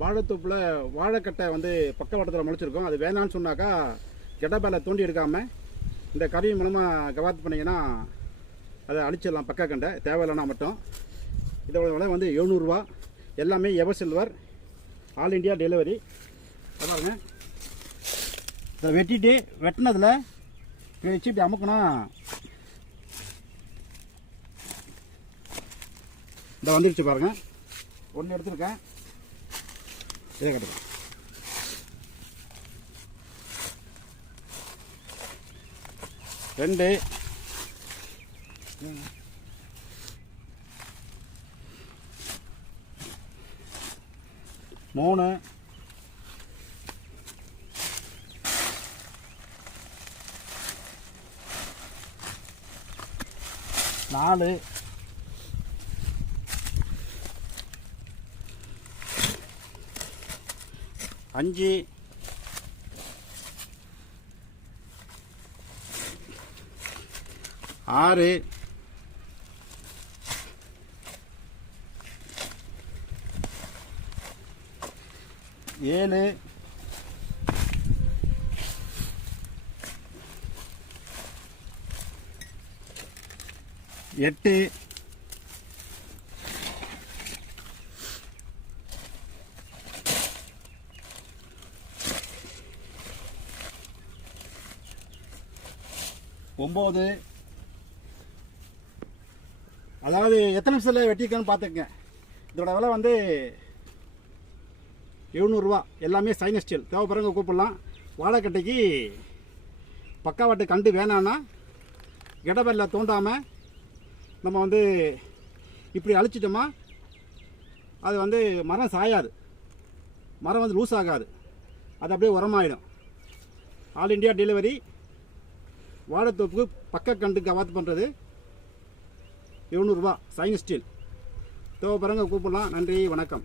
வாழைத்தோப்பில் வாழைக்கட்டை வந்து பக்கவாட்டத்தில் முளைச்சிருக்கும். அது வேணான்னு சொன்னாக்கா கெடபேல தோண்டி எடுக்காமல் இந்த கருவி மூலமாக கவாத்து பண்ணிங்கன்னா அதை அழிச்சிடலாம். பக்க கண்டை தேவையில்லைனா மட்டும். இதோட விலை வந்து 700 ரூபா. எல்லாமே ever silver, all India delivery. பாருங்க, இதை வெட்டிட்டு வெட்டினதில் வச்சு இப்படி அமுக்கணும். இந்த வந்துடுச்சு பாருங்க. ஒன்று எடுத்துருக்கேன், இதே கட்டுறேன். ரெண்டு, மூணு, நாலு, அஞ்சு, ஆறு, ஏழு, எட்டு, 9. அதாவது எத்தனை நிமிஷத்தில் வெட்டியிருக்கான்னு பார்த்துக்கங்க. இதோட விலை வந்து 700 ரூபா. எல்லாமே சைனஸ் ஸ்டீல். தேவைப்படுறவங்க கூப்பிடலாம். வாழைக்கட்டைக்கு பக்காவாட்டு கண்டு வேணான்னா கெடபேரில் தோண்டாமல் நம்ம வந்து இப்படி அழிச்சிட்டோமா அது வந்து மரம் சாயாது, மரம் வந்து லூஸ் ஆகாது, அது அப்படியே உரமாயிடும். All India delivery. வாழைத்தோப்புக்கு பக்க கண்டுக்கு கவாத்து பண்ணுறது 700 ரூபா. சைனஸ் ஸ்டீல். தேவைப்படுறவங்க கூப்பிடலாம். நன்றி, வணக்கம்.